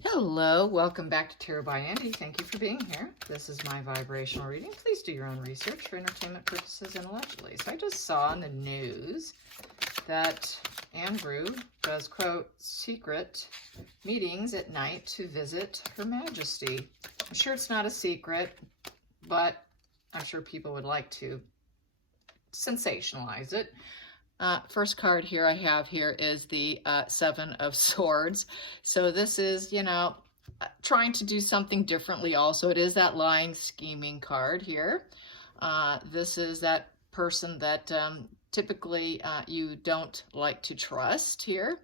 Hello, welcome back to Tarot by Andy. Thank you for being here. This is my vibrational reading. Please do your own research for entertainment purposes and allegedly. So I just saw in the news that Andrew does, quote, secret meetings at night to visit Her Majesty. I'm sure it's not a secret, but I'm sure people would like to sensationalize it. First card here I have here is the Seven of Swords. So this is, trying to do something differently also. It is that lying, scheming card here. This is that person that typically you don't like to trust here.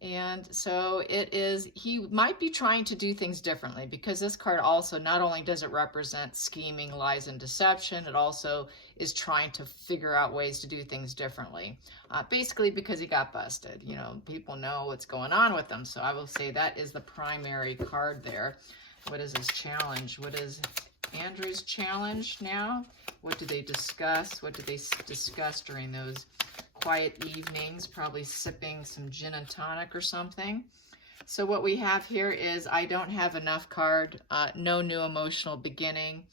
And so it is, he might be trying to do things differently because this card also, not only does it represent scheming, lies, and deception, it also is trying to figure out ways to do things differently. Basically because he got busted. People know what's going on with him. So I will say that is the primary card there. What is his challenge? What is Andrew's challenge now? What do they discuss? What do they discuss during those quiet evenings, probably sipping some gin and tonic or something? So what we have here is I don't have enough card, no new emotional beginning.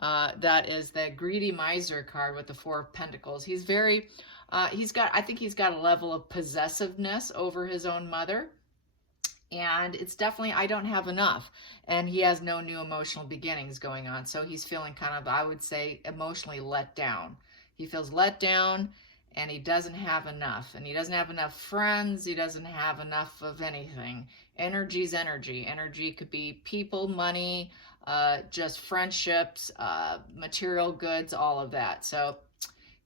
That is the greedy miser card with the Four of Pentacles. He's very, I think he's got a level of possessiveness over his own mother. And it's definitely, I don't have enough. And he has no new emotional beginnings going on. So he's feeling kind of, I would say, emotionally let down. He feels let down and he doesn't have enough. And he doesn't have enough friends. He doesn't have enough of anything. Energy's energy. Energy could be people, money, just friendships, material goods, all of that. So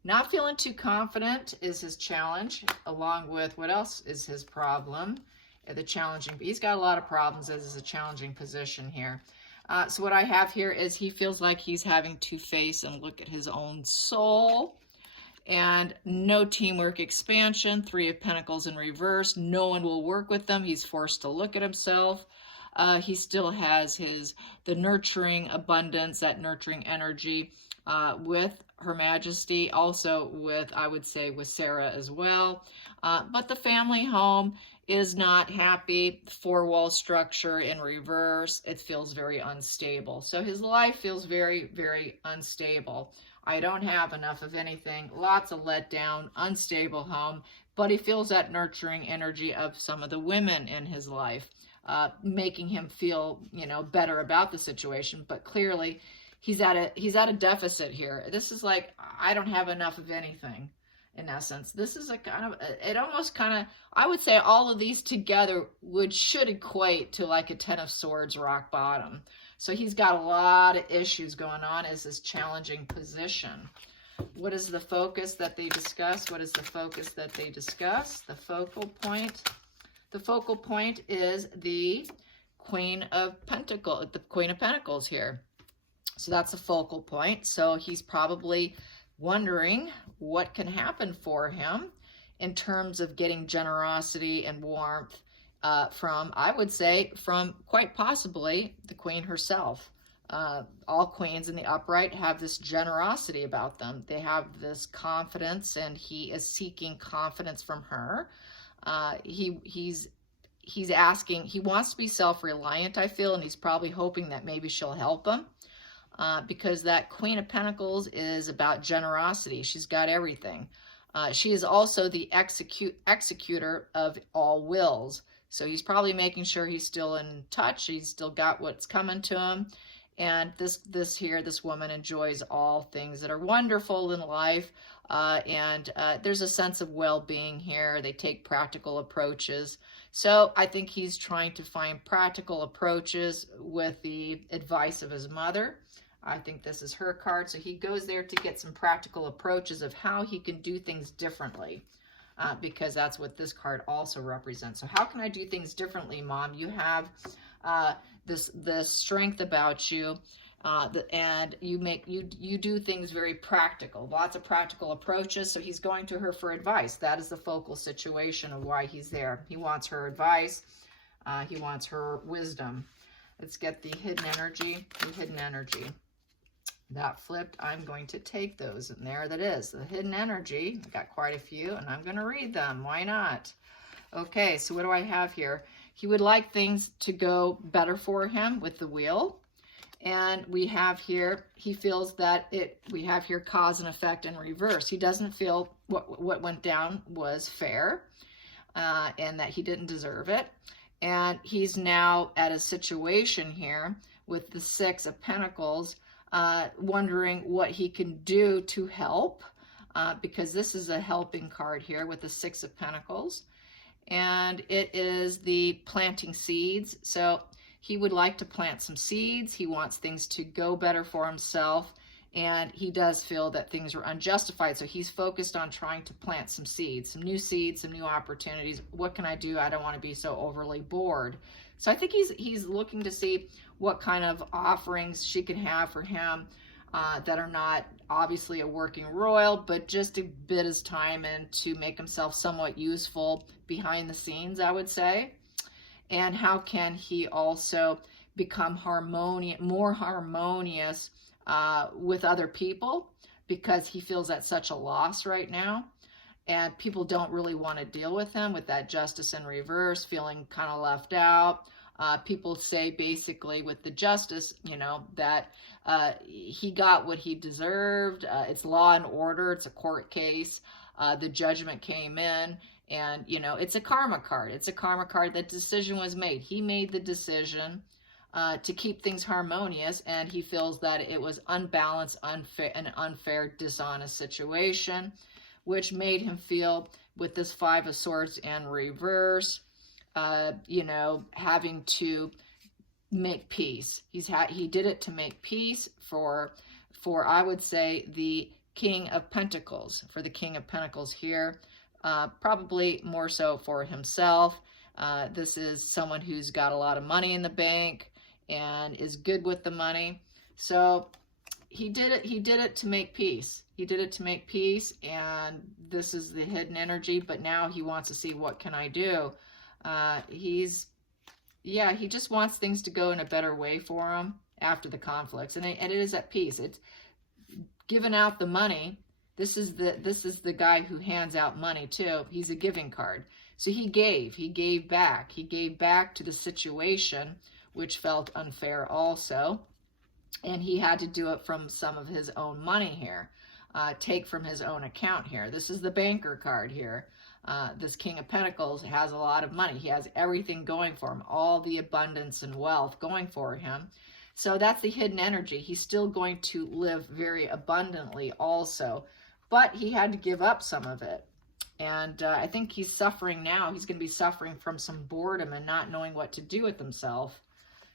not feeling too confident is his challenge, along with what else is his problem? The challenging, he's got a lot of problems as is a challenging position here. So what I have here is he feels like he's having to face and look at his own soul, and no teamwork expansion. Three of Pentacles in reverse. No one will work with them. He's forced to look at himself. He still has the nurturing abundance, that nurturing energy with Her Majesty, also with, I would say, with Sarah as well. But the family home is not happy. Four-wall structure in reverse. It feels very unstable. So his life feels very, very unstable. I don't have enough of anything. Lots of letdown, unstable home. But he feels that nurturing energy of some of the women in his life, making him feel, better about the situation. But clearly, he's at a deficit here. This is like, I don't have enough of anything. In essence, this is a kind of, it almost kind of, I would say all of these together should equate to like a Ten of Swords rock bottom. So he's got a lot of issues going on as this challenging position. What is the focus that they discuss? What is the focus that they discuss? The focal point. The focal point is the Queen of Pentacles, the Queen of Pentacles here. So that's the focal point. So he's probably wondering what can happen for him in terms of getting generosity and warmth from, I would say, from quite possibly the Queen herself. All queens in the upright have this generosity about them. They have this confidence, and he is seeking confidence from her. He's asking, he wants to be self-reliant, I feel, and he's probably hoping that maybe she'll help him. Because that Queen of Pentacles is about generosity. She's got everything. She is also the executor of all wills. So he's probably making sure he's still in touch. He's still got what's coming to him. And this woman enjoys all things that are wonderful in life. There's a sense of well-being here. They take practical approaches. So I think he's trying to find practical approaches with the advice of his mother. I think this is her card. So he goes there to get some practical approaches of how he can do things differently, because that's what this card also represents. So how can I do things differently, Mom? You have this strength about you, and you do things very practical, lots of practical approaches. So he's going to her for advice. That is the focal situation of why he's there. He wants her advice. He wants her wisdom. Let's get the hidden energy. The hidden energy. That flipped, I'm going to take those, and there that is, the hidden energy. I got quite a few, and I'm going to read them. Why not? Okay, so what do I have here? He would like things to go better for him with the wheel. And we have here, he feels that we have here cause and effect in reverse. He doesn't feel what went down was fair, and that he didn't deserve it. And he's now at a situation here with the Six of Pentacles, wondering what he can do to help, because this is a helping card here with the Six of Pentacles. And it is the planting seeds. So he would like to plant some seeds. He wants things to go better for himself. And he does feel that things are unjustified. So he's focused on trying to plant some seeds, some new opportunities. What can I do? I don't want to be so overly bored. So I think he's looking to see what kind of offerings she can have for him that are not obviously a working royal, but just to bid his time in to make himself somewhat useful behind the scenes, I would say. And how can he also become more harmonious with other people, because he feels that's such a loss right now. And people don't really want to deal with him with that Justice in reverse, feeling kind of left out. People say basically with the Justice, that he got what he deserved. It's law and order. It's a court case. The judgment came in. And, it's a karma card. It's a karma card. That decision was made. He made the decision to keep things harmonious, and he feels that it was unbalanced, an unfair, dishonest situation, which made him feel with this Five of Swords in reverse, having to make peace. He did it to make peace for I would say the King of Pentacles, for the King of Pentacles here. Probably more so for himself. This is someone who's got a lot of money in the bank and is good with the money. So he did it to make peace. He did it to make peace, and this is the hidden energy, but now he wants to see, what can I do? He just wants things to go in a better way for him after the conflicts, and it is at peace. It's giving out the money. This is the guy who hands out money too. He's a giving card. So he gave back. He gave back to the situation, which felt unfair also. And he had to do it from some of his own money here. Take from his own account here. This is the banker card here. This King of Pentacles has a lot of money. He has everything going for him. All the abundance and wealth going for him. So that's the hidden energy. He's still going to live very abundantly also. But he had to give up some of it. And I think he's suffering now. He's going to be suffering from some boredom and not knowing what to do with himself,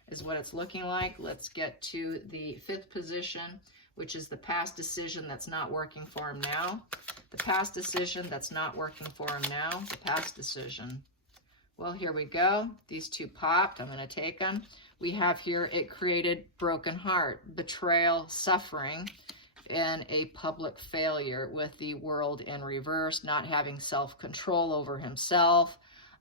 is what it's looking like. Let's get to the fifth position, which is the past decision that's not working for him now. The past decision that's not working for him now. The past decision. Well, here we go. These two popped. I'm going to take them. We have here, it created broken heart, betrayal, suffering, and a public failure with the World in reverse, not having self-control over himself.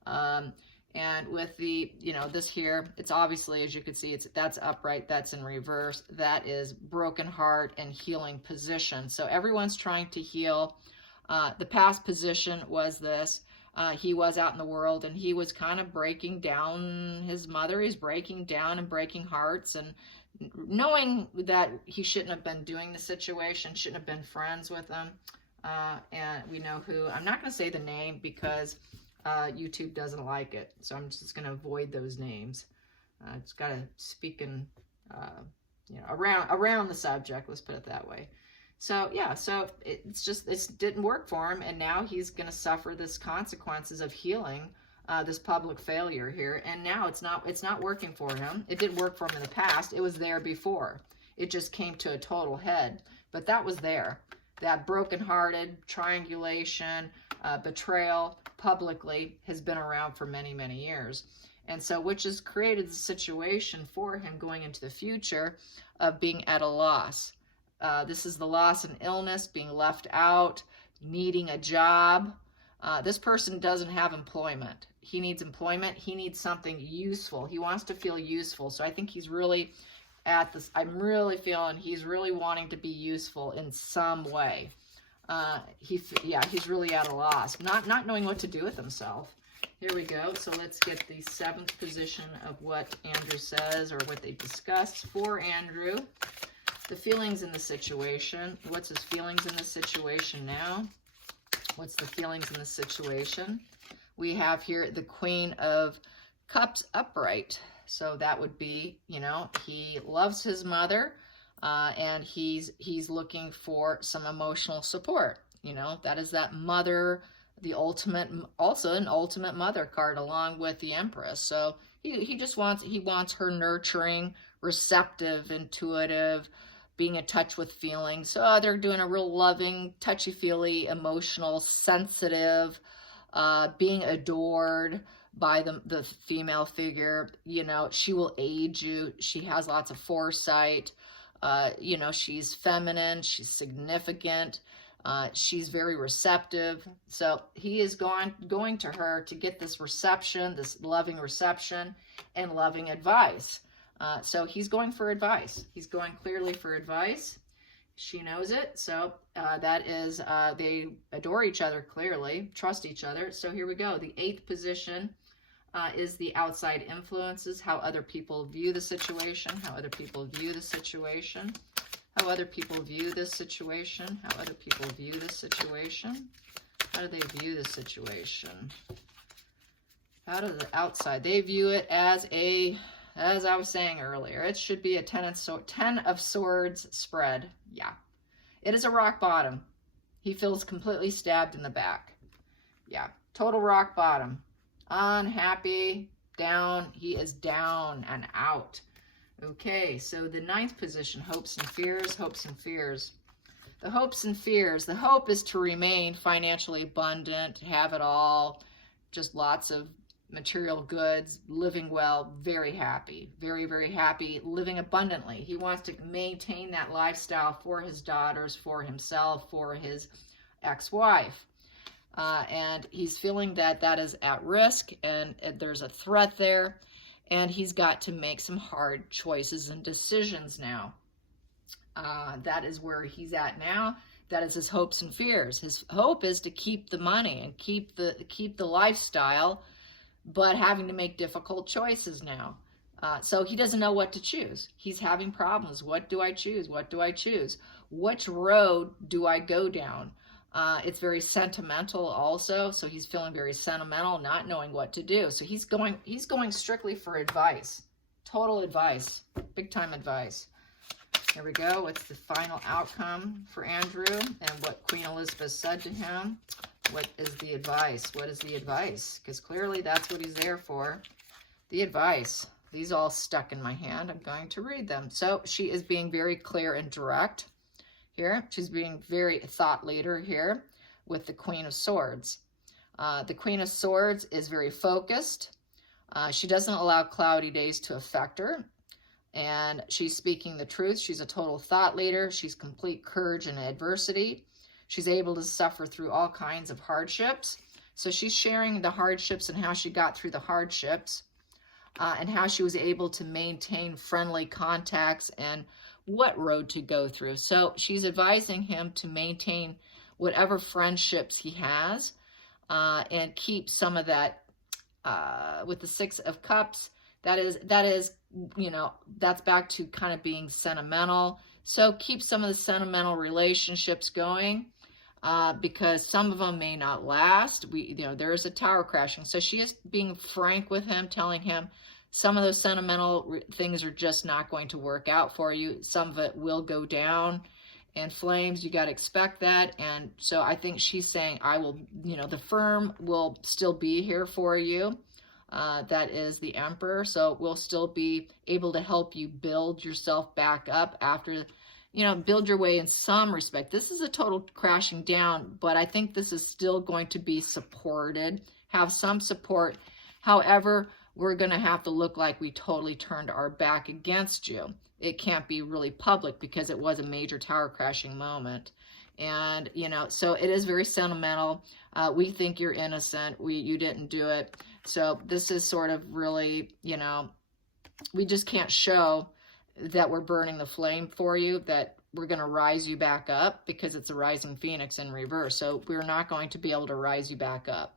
And with the, this here, it's obviously, as you can see, that's upright, that's in reverse. That is broken heart and healing position. So everyone's trying to heal. The past position was this. He was out in the world and he was kind of breaking down his mother. He's breaking down and breaking hearts, and knowing that he shouldn't have been doing the situation, shouldn't have been friends with them. And we know who. I'm not going to say the name because YouTube doesn't like it. So I'm just going to avoid those names. It's got to speak in, around the subject. Let's put it that way. So yeah, so it didn't work for him. And now he's going to suffer this consequences of healing this public failure here. And now it's not working for him. It didn't work for him in the past. It was there before. It just came to a total head. But that was there. That brokenhearted triangulation, betrayal publicly has been around for many, many years. And so, which has created the situation for him going into the future of being at a loss. This is the loss and illness, being left out, needing a job. This person doesn't have employment. He needs employment. He needs something useful. He wants to feel useful. So I think he's really at this, I'm really feeling he's really wanting to be useful in some way. He's really at a loss, not knowing what to do with himself. Here we go. So let's get the 7th position of what Andrew says, or what they discussed for Andrew. The feelings in the situation. What's his feelings in the situation now? What's the feelings in the situation? We have here the Queen of Cups upright. So that would be, you know, he loves his mother, and he's looking for some emotional support. You know, that is that mother, the ultimate, also an ultimate mother card along with the Empress. So he just wants her nurturing, receptive, intuitive, being in touch with feelings. So they're doing a real loving, touchy-feely, emotional, sensitive, being adored by the female figure. You know, she will aid you. She has lots of foresight. You know, she's feminine. She's significant. She's very receptive. So he is going to her to get this reception, this loving reception and loving advice. So he's going for advice. He's going clearly for advice. She knows it. So that is, they adore each other clearly, trust each other. So here we go. The 8th position is the outside influences, how other people view the situation, how other people view the situation. How other people view this situation. How other people view this situation. How do they view the situation? How does the outside? They view it as as I was saying earlier, it should be a 10 of Swords spread. Yeah. It is a rock bottom. He feels completely stabbed in the back. Yeah. Total rock bottom. Unhappy, down. He is down and out. Okay, so the 9th position, hopes and fears, hopes and fears. The hopes and fears. The hope is to remain financially abundant, have it all, just lots of material goods, living well, very happy, very, very happy, living abundantly. He wants to maintain that lifestyle for his daughters, for himself, for his ex-wife. And he's feeling that that is at risk, and there's a threat there. And he's got to make some hard choices and decisions now. That is where he's at now. That is his hopes and fears. His hope is to keep the money and keep the lifestyle, but having to make difficult choices now. So he doesn't know what to choose. He's having problems. What do I choose? What do I choose? Which road do I go down? It's very sentimental also, so he's feeling very sentimental, not knowing what to do. So he's going strictly for advice, total advice, big time advice. Here we go. What's the final outcome for Andrew and what Queen Elizabeth said to him? What is the advice? What is the advice? Because clearly that's what he's there for. The advice. These all stuck in my hand. I'm going to read them. So she is being very clear and direct. Here, she's being very thought leader here with the Queen of Swords. The Queen of Swords is very focused. She doesn't allow cloudy days to affect her. And she's speaking the truth. She's a total thought leader. She's complete courage in adversity. She's able to suffer through all kinds of hardships. So she's sharing the hardships and how she got through the hardships, and how she was able to maintain friendly contacts and what road to go through. So she's advising him to maintain whatever friendships he has, and keep some of that, with the 6 of Cups, that is, you know, that's back to kind of being sentimental. So keep some of the sentimental relationships going, because some of them may not last. There is a tower crashing. So she is being frank with him, telling him, some of those sentimental things are just not going to work out for you. Some of it will go down in flames. You got to expect that. And so I think she's saying, I will, the firm will still be here for you. That is the Emperor. So we'll still be able to help you build yourself back up after, build your way in some respect. This is a total crashing down, but I think this is still going to be supported, have some support. However, we're going to have to look like we totally turned our back against you. It can't be really public because it was a major tower crashing moment. And, so it is very sentimental. We think you're innocent. You didn't do it. So this is sort of really, we just can't show that we're burning the flame for you, that we're going to rise you back up, because it's a rising phoenix in reverse. So we're not going to be able to rise you back up.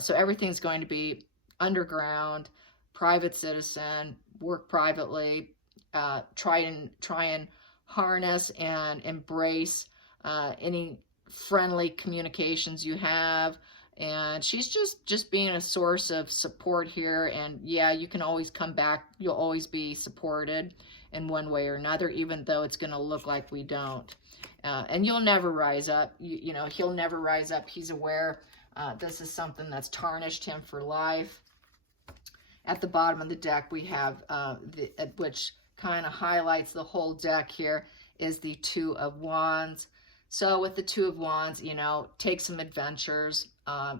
So everything's going to be underground, private citizen, work privately, try and harness and embrace any friendly communications you have. And she's just being a source of support here. And yeah, you can always come back. You'll always be supported in one way or another, even though it's going to look like we don't. And you'll never rise up. You know, he'll never rise up. He's aware this is something that's tarnished him for life. At the bottom of the deck, we have, which kind of highlights the whole deck here, is the Two of Wands. So with the Two of Wands, you know, take some adventures.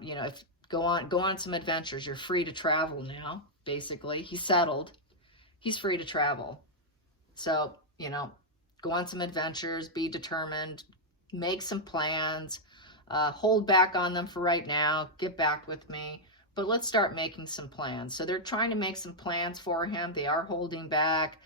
You know, go on some adventures. You're free to travel now, basically. He's settled. He's free to travel. So, you know, go on some adventures, be determined, make some plans, hold back on them for right now, get back with me, but let's start making some plans. So they're trying to make some plans for him. They are holding back,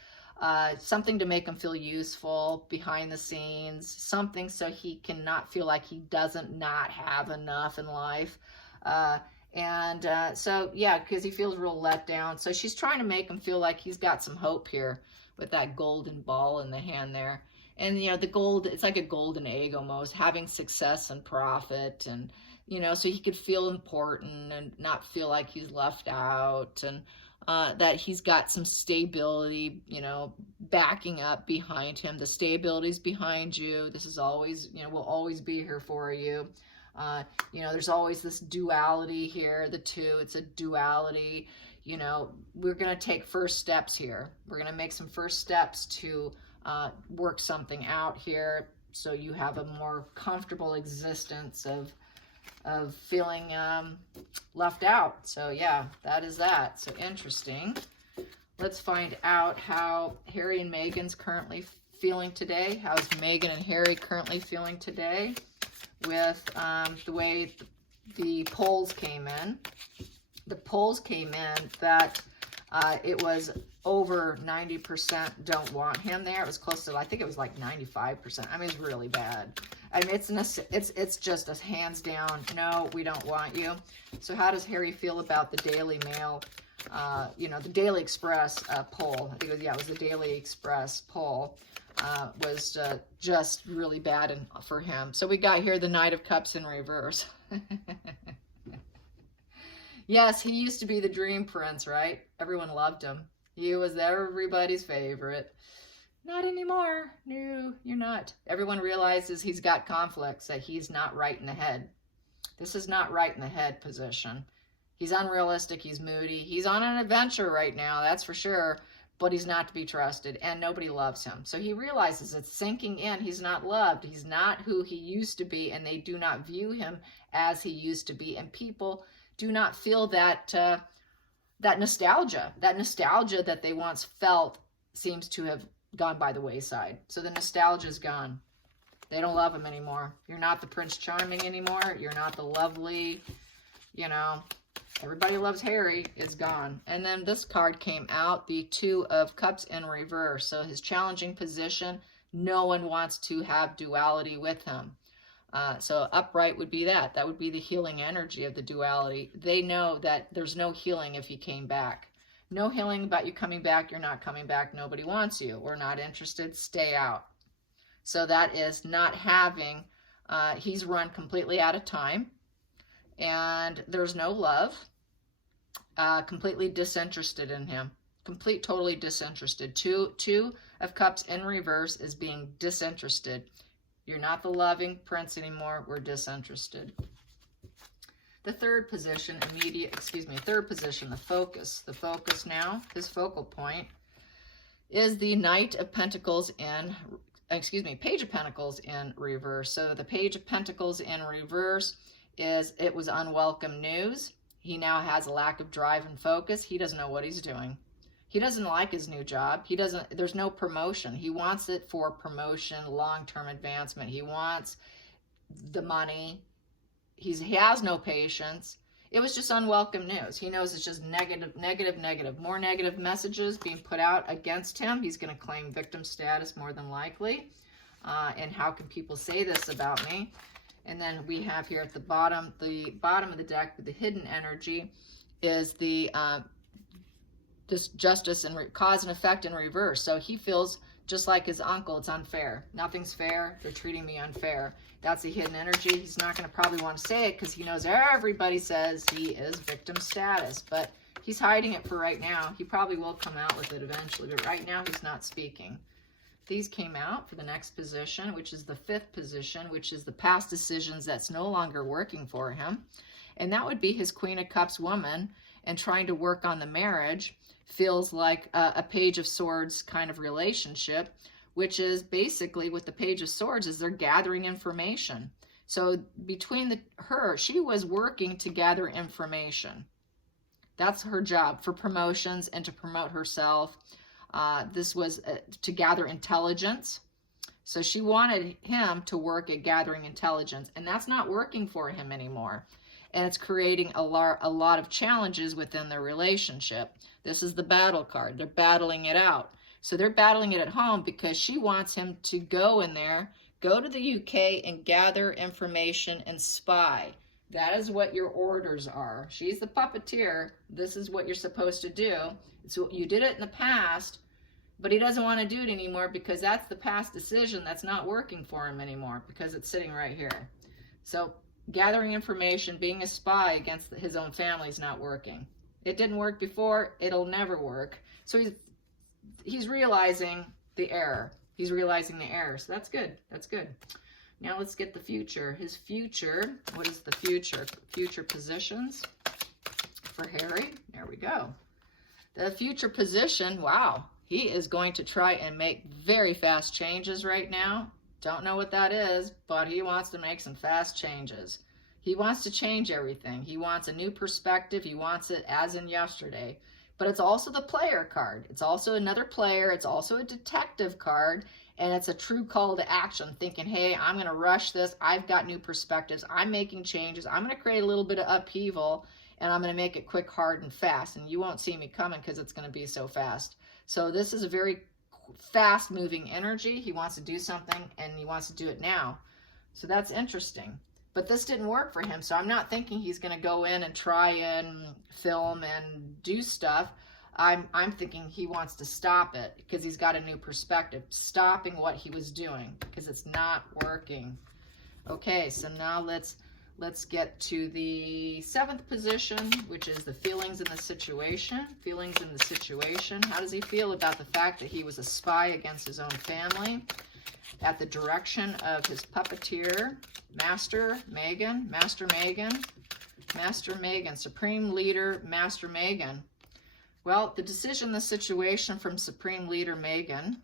something to make him feel useful behind the scenes, something so he cannot feel like he doesn't not have enough in life. So yeah, because he feels real let down. So she's trying to make him feel like he's got some hope here with that golden ball in the hand there. And, you know, the gold, it's like a golden egg almost, having success and profit, and, you know, so he could feel important and not feel like he's left out, and that he's got some stability, you know, backing up behind him. The stability's behind you. This is always, you know, will always be here for you. You know, there's always this duality here, the two, it's a duality. You know, we're going to take first steps here. We're going to make some first steps to work something out here, so you have a more comfortable existence of feeling left out. So yeah, that is that. So interesting. Let's find out how Harry and Meghan's currently feeling today. How's Meghan and Harry currently feeling today with the way the polls came in. The polls came in that it was over 90% don't want him there. It was close to, I think it was like 95%. I mean, it's really bad. I mean, it's just a hands down, no, we don't want you. So how does Harry feel about the Daily Mail, you know, the Daily Express poll? I think it was, yeah, it was the Daily Express poll. Was just really bad for him. So we got here the Knight of Cups in reverse. Yes, he used to be the dream prince, right? Everyone loved him. He was everybody's favorite. Not anymore. No, you're not. Everyone realizes he's got conflicts, that he's not right in the head. This is not right in the head position. He's unrealistic. He's moody. He's on an adventure right now, that's for sure. But he's not to be trusted, and nobody loves him. So he realizes it's sinking in. He's not loved. He's not who he used to be, and they do not view him as he used to be. And people do not feel that that nostalgia that they once felt seems to have gone by the wayside. So the nostalgia is gone. They don't love him anymore. You're not the Prince Charming anymore. You're not the lovely, you know, everybody loves Harry. It's gone. And then this card came out, the Two of Cups in reverse. So his challenging position, no one wants to have duality with him. So upright would be that. That would be the healing energy of the duality. They know that there's no healing if he came back. No healing about you coming back. You're not coming back. Nobody wants you. We're not interested. Stay out. So that is not having, he's run completely out of time. And there's no love. Completely disinterested in him. Totally disinterested. Two of Cups in reverse is being disinterested. You're not the loving prince anymore. We're disinterested. The third position, third position, the focus. The focus now, his focal point, is the Knight of Pentacles in, Page of Pentacles in reverse. So the Page of Pentacles in reverse is, it was unwelcome news. He now has a lack of drive and focus. He doesn't know what he's doing. He doesn't like his new job. There's no promotion. He wants it for promotion, long-term advancement. He wants the money. He has no patience. It was just unwelcome news. He knows it's just negative. More negative messages being put out against him. He's going to claim victim status more than likely. And how can people say this about me? And then we have here at the bottom of the deck, the hidden energy is the this justice and cause and effect in reverse. So he feels just like his uncle, it's unfair. Nothing's fair. They're treating me unfair. That's the hidden energy. He's not going to probably want to say it because he knows everybody says he is victim status, but he's hiding it for right now. He probably will come out with it eventually, but right now he's not speaking. These came out for the next position, which is the 5th position, which is the past decisions that's no longer working for him. And that would be his Queen of Cups woman, and trying to work on the marriage feels like a Page of Swords kind of relationship, which is basically with the Page of Swords is they're gathering information. So between her, she was working to gather information. That's her job for promotions and to promote herself. This was to gather intelligence. So she wanted him to work at gathering intelligence, and that's not working for him anymore. And it's creating a lot of challenges within their relationship. This is the battle card. They're battling it out. So they're battling it at home because she wants him to go in there, go to the UK and gather information and spy. That is what your orders are. She's the puppeteer. This is what you're supposed to do. So you did it in the past, but he doesn't want to do it anymore because that's the past decision that's not working for him anymore because it's sitting right here. So gathering information, being a spy against his own family is not working. It didn't work before. It'll never work. So he's realizing the error. He's realizing the error. So that's good. That's good. Now let's get the future. His future. What is the future? Future positions for Harry. There we go. The future position. Wow. He is going to try and make very fast changes right now. Don't know what that is, but he wants to make some fast changes. He wants to change everything. He wants a new perspective. He wants it as in yesterday. But it's also the player card. It's also another player. It's also a detective card. And it's a true call to action, thinking, hey, I'm going to rush this. I've got new perspectives. I'm making changes. I'm going to create a little bit of upheaval, and I'm going to make it quick, hard, and fast. And you won't see me coming because it's going to be so fast. So this is a very fast-moving energy. He wants to do something, and he wants to do it now. So that's interesting. But this didn't work for him, so I'm not thinking he's going to go in and try and film and do stuff. I'm thinking he wants to stop it because he's got a new perspective, stopping what he was doing because it's not working. Okay, so now let's get to the 7th position, which is the feelings in the situation. Feelings in the situation. How does he feel about the fact that he was a spy against his own family at the direction of his puppeteer, Master Megan, Supreme Leader, Master Megan? Well, the decision, the situation from Supreme Leader Megan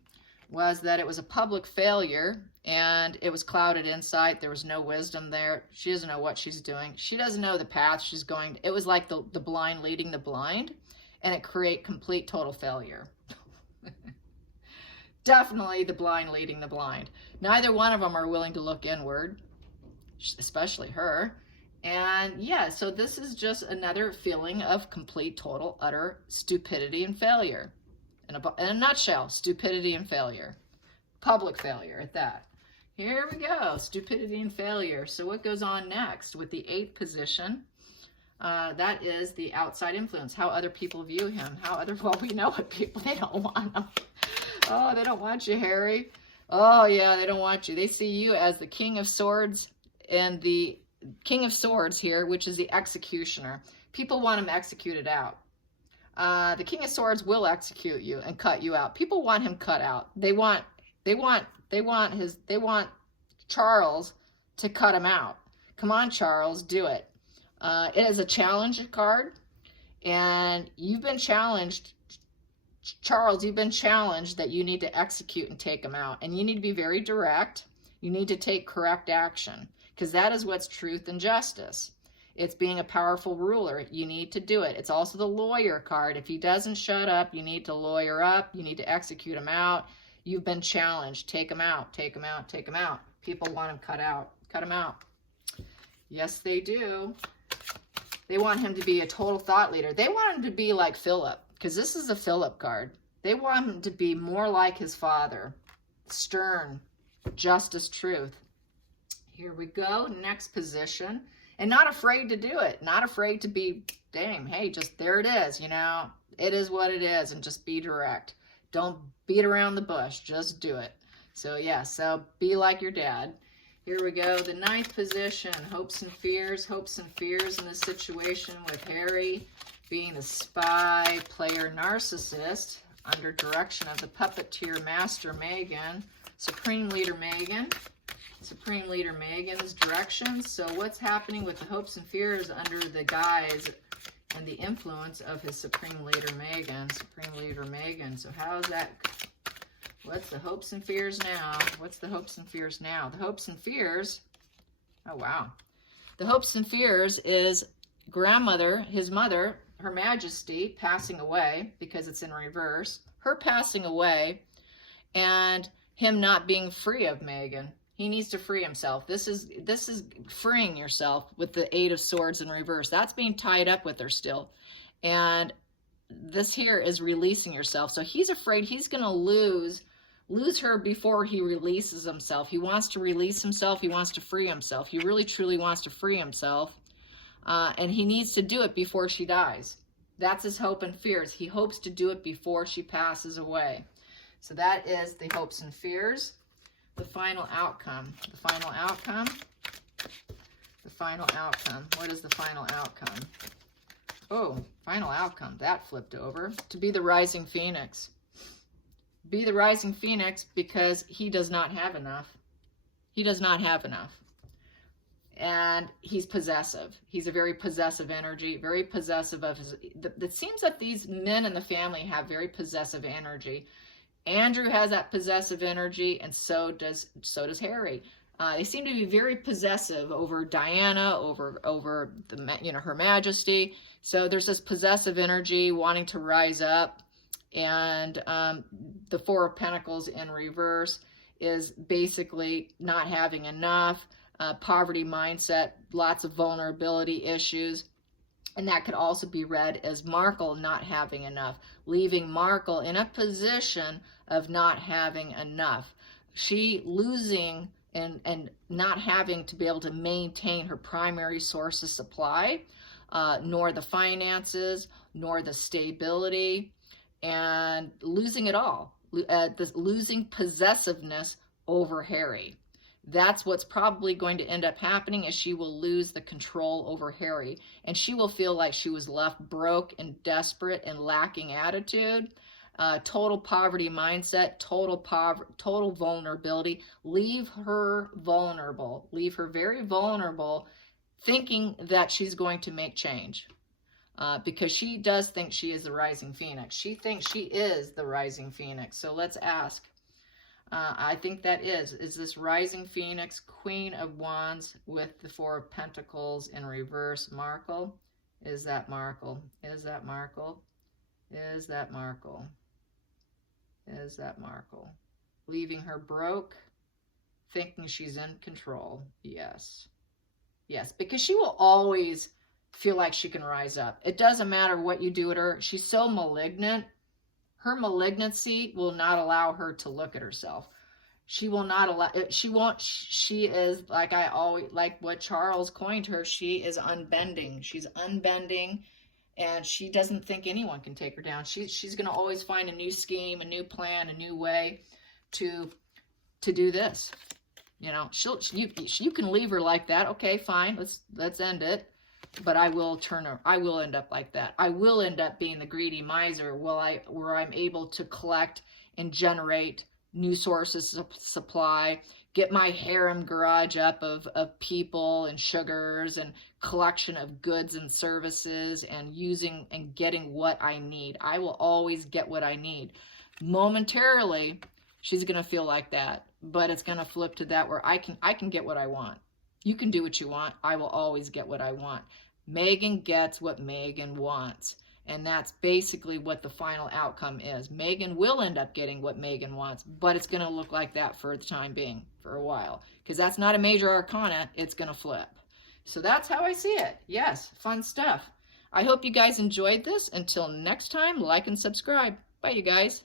was that it was a public failure and it was clouded insight. There was no wisdom there. She doesn't know what she's doing. She doesn't know the path she's going. It was like the blind leading the blind, and it create complete total failure. Definitely the blind leading the blind. Neither one of them are willing to look inward, especially her. And yeah, so this is just another feeling of complete, total, utter stupidity and failure. In a nutshell, stupidity and failure. Public failure at that. Here we go, stupidity and failure. So what goes on next with the 8th position? That is the outside influence, how other people view him. Well, we know what people, they don't want him. Oh, they don't want you, Harry. Oh, yeah, they don't want you. They see you as the King of Swords and the King of Swords here, which is the executioner. People want him executed out. The King of Swords will execute you and cut you out. People want him cut out. They want Charles to cut him out. Come on, Charles, do it. It is a challenge card, and you've been challenged. Charles, you've been challenged that you need to execute and take him out, and you need to be very direct. You need to take correct action, because that is what's truth and justice. It's being a powerful ruler. You need to do it. It's also the lawyer card. If he doesn't shut up, you need to lawyer up. You need to execute him out. You've been challenged. Take him out. Take him out. Take him out. People want him cut out. Cut him out. Yes, they do. They want him to be a total thought leader. They want him to be like Philip, because this is a Philip card. They want him to be more like his father. Stern, justice, truth. Here we go, next position. And not afraid to do it. Not afraid to be, dang, hey, just there it is, you know. It is what it is, and just be direct. Don't beat around the bush, just do it. So yeah, so be like your dad. Here we go, the 9th position, hopes and fears in this situation with Harry being the spy, player, narcissist, under direction of the puppeteer master Megan, Supreme Leader Megan. Supreme Leader Megan's direction. So what's happening with the hopes and fears under the guise and the influence of his Supreme Leader Megan? Supreme Leader Megan. So how's that? What's the hopes and fears now? What's the hopes and fears now? The hopes and fears, oh wow. The hopes and fears is grandmother, his mother, Her Majesty, passing away, because it's in reverse. Her passing away, and him not being free of Megan. He needs to free himself. This is freeing yourself with the 8 of Swords in reverse. That's being tied up with her still. And this here is releasing yourself. So he's afraid he's going to lose her before he releases himself. He wants to release himself. He wants to free himself. He really, truly wants to free himself. And he needs to do it before she dies. That's his hope and fears. He hopes to do it before she passes away. So that is the hopes and fears. The final outcome. The final outcome. The final outcome. What is the final outcome? Oh, final outcome. That flipped over. To be the rising phoenix. Be the rising phoenix because he does not have enough. He does not have enough. And he's possessive. He's a very possessive energy, very possessive of his... It seems that these men in the family have very possessive energy. Andrew has that possessive energy, and so does Harry. They seem to be very possessive over Diana, over the Her Majesty. So there's this possessive energy wanting to rise up, and the 4 of Pentacles in reverse is basically not having enough, poverty mindset, lots of vulnerability issues. And that could also be read as Markle not having enough, leaving Markle in a position of not having enough. She losing and not having to be able to maintain her primary source of supply, nor the finances, nor the stability, and losing it all, losing possessiveness over Harry. That's what's probably going to end up happening, is she will lose the control over Harry, and she will feel like she was left broke and desperate and lacking attitude, total poverty mindset, total vulnerability. Leave her vulnerable. Leave her very vulnerable, thinking that she's going to make change, because she does think she is the rising phoenix. She thinks she is the rising phoenix. So let's ask. I think that is this rising phoenix, Queen of Wands with the 4 of Pentacles in reverse, Markle? Is that Markle? Is that Markle? Is that Markle? Is that Markle? Leaving her broke, thinking she's in control. Yes. Yes, because she will always feel like she can rise up. It doesn't matter what you do at her. She's so malignant. Her malignancy will not allow her to look at herself. She will not allow, she is, like what Charles coined her, she is unbending. She's unbending, and she doesn't think anyone can take her down. She's going to always find a new scheme, a new plan, a new way to do this. You know, you can leave her like that. Okay, fine, let's end it. But I will end up like that. I will end up being the greedy miser where I'm able to collect and generate new sources of supply, get my harem garage up of people and sugars and collection of goods and services, and using and getting what I need. I will always get what I need. Momentarily, she's going to feel like that, but it's going to flip to that where I can get what I want. You can do what you want. I will always get what I want. Megan gets what Megan wants. And that's basically what the final outcome is. Megan will end up getting what Megan wants, but it's going to look like that for the time being, for a while. Because that's not a major arcana. It's going to flip. So that's how I see it. Yes, fun stuff. I hope you guys enjoyed this. Until next time, like and subscribe. Bye, you guys.